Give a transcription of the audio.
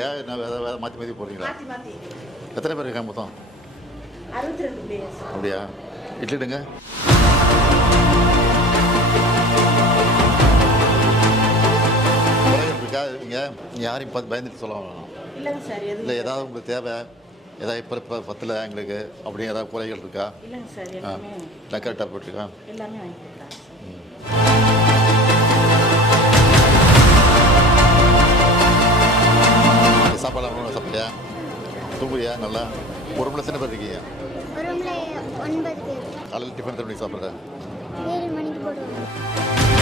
இல்லையா? என்ன வேறு மாற்றி மாற்றி போடுறீங்களா? மாற்றி மாற்றி. எத்தனை பேர் இருக்காங்க மொத்தம்? 62 பேர். அப்படியா? இட்லிடுங்க. இருக்கா நீங்கள் யாரையும் பார்த்து பயந்துட்டு சொல்ல வேணாம். இல்லைங்க சார். இல்லை ஏதாவது உங்களுக்கு தேவை, ஏதாவது இப்போ பத்தில் எங்களுக்கு அப்படின்னு ஏதாவது குறைகள் இருக்கா? இல்லைங்க சார். எல்லாமே நான் கரெக்டாக போயிட்டுருக்கா? எல்லாமே வாங்கி கொடுக்குறாங்க சார். சாப்பாடு சாப்பிட்டியா? தூங்குறியா? நல்லா உடம்புல சின்ன பேர் இருக்கீங்க? ஒரு ரூமில் 9 பேர். காலையில் டிஃபன் தண்ணி சாப்பிட்றேன். 7 மணிக்கு போடுவாங்க.